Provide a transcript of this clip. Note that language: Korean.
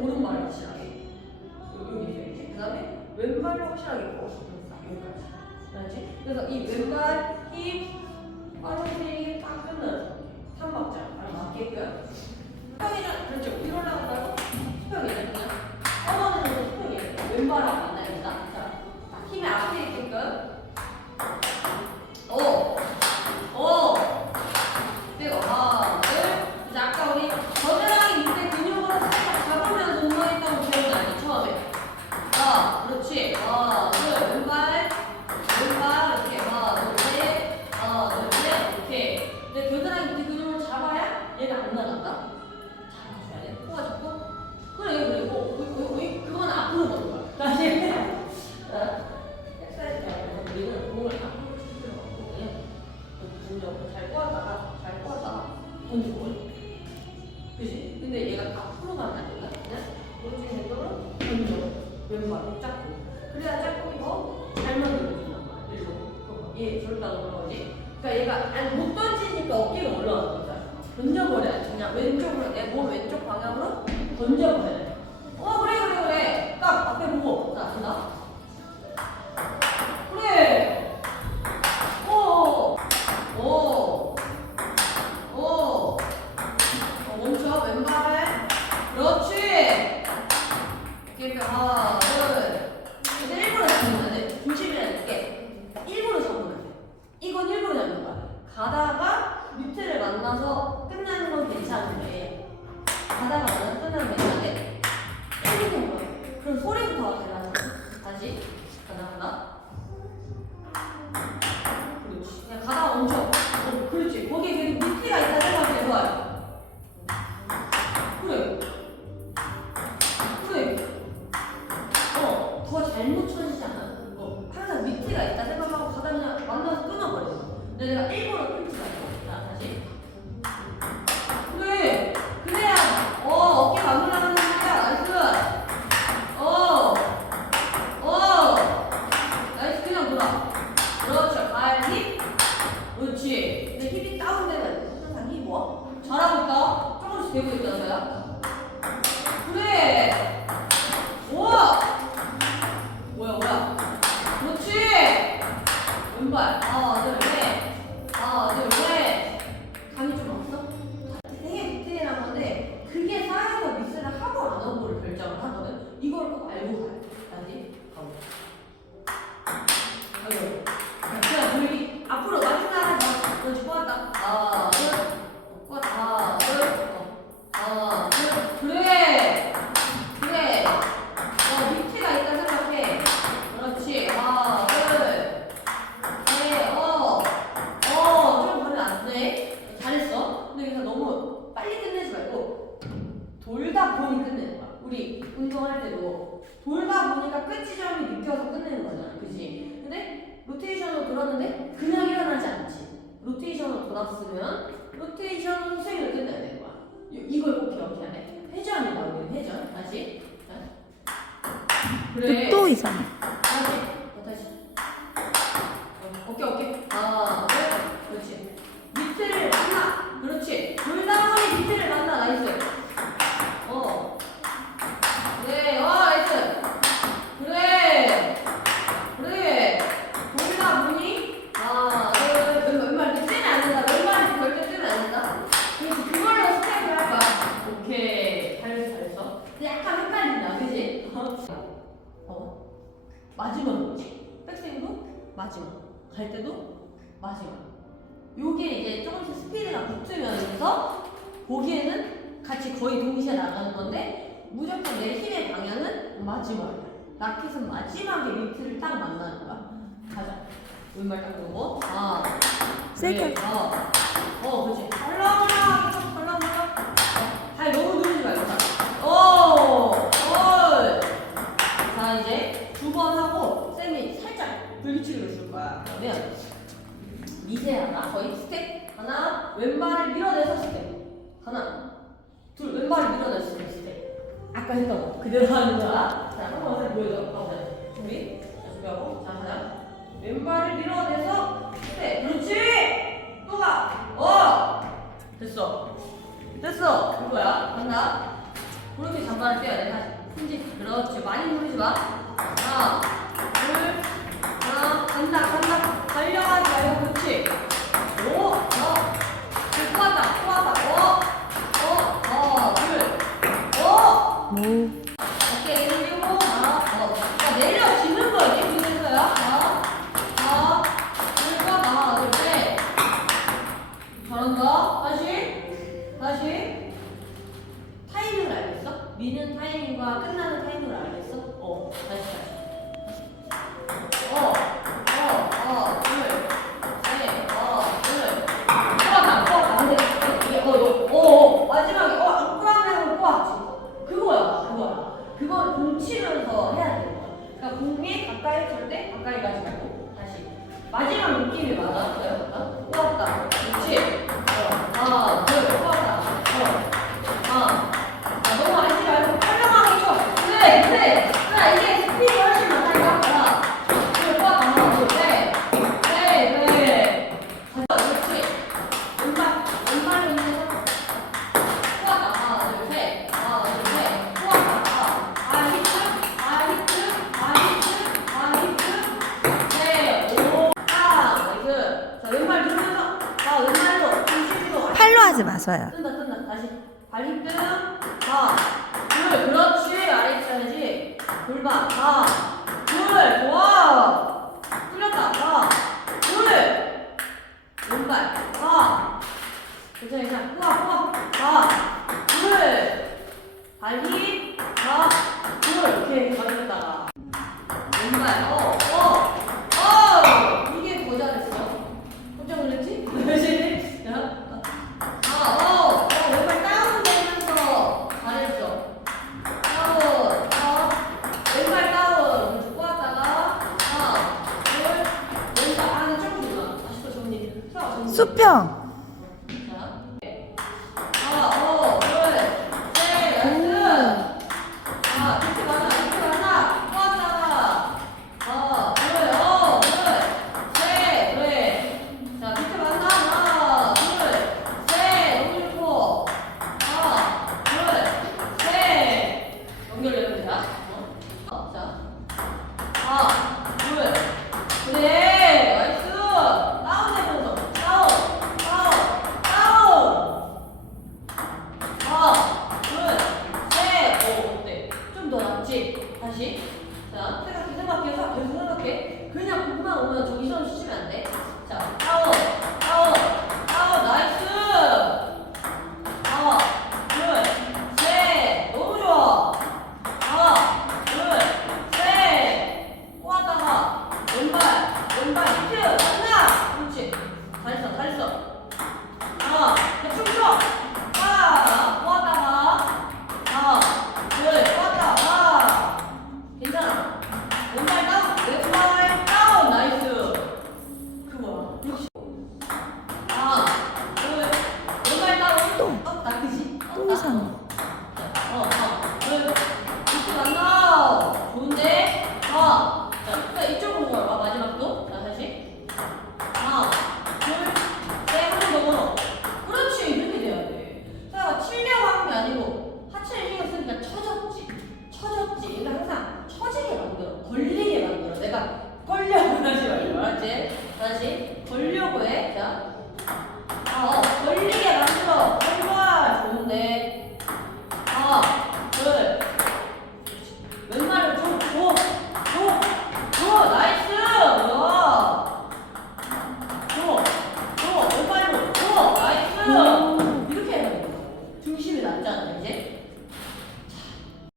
오른발 확실하게. 여기 이렇게. 그 다음에 왼발로 확실하게 이렇게 어시면서 여기까지. 알지? 그래서 이 왼발 힙 빠른색이 딱 끝나죠. 삼박자. 알맞게끔. 수평이랑 그렇죠. 위로 올라간다고 수평이랑 그냥. 근데 얘가 앞으로 가면 안 된다. 오른쪽에 왼쪽으로 던져. 왼발 짝고. 그래야 짝꿍이고 잘 만들어준단 말이야. 일로. 얘 저렇게 안 올라오지? 그러니까 얘가 아니, 못 던지니까 어깨가 올라가는 거잖아. 던져버려야지. 그냥 왼쪽으로, 얘몸 왼쪽 방향으로 던져버려야지. 들고 있다서요? 그래. 우와. 뭐야, 뭐야. 그렇지. 왼발. 아. 나왔으면 마지막 백스윙도 마지막. 갈 때도 마지막. 요게 이제 조금씩 스피드가 붙으면서 보기에는 같이 거의 동시에 나가는 건데 무조건 내 힘의 방향은 마지막 라켓은 마지막에 위트를 딱 만나는 거야. 가자. 왼발 딱 놓고. 아 세게 네, 어, 어 그렇지 올라가 이제 하나 거의 스텝 하나 왼발을 밀어내서 스텝. 하나. 둘 왼발을 밀어내서 스텝. 아까 했던 거. 그대로 하는 거야. 미는 타이밍과 끝나는 自己算耍呀。 다시. 자, 생각해, 생각해, 계속 생각해. 그냥 공부만 오면 저기 시험 치면 안 돼. 자, 아워, 아워, 아워, 나이스! 아워, 둘, 셋, 너무 좋아. 아워, 둘, 셋, 꼬았다가, 왼발, 왼발, 히트, Oh.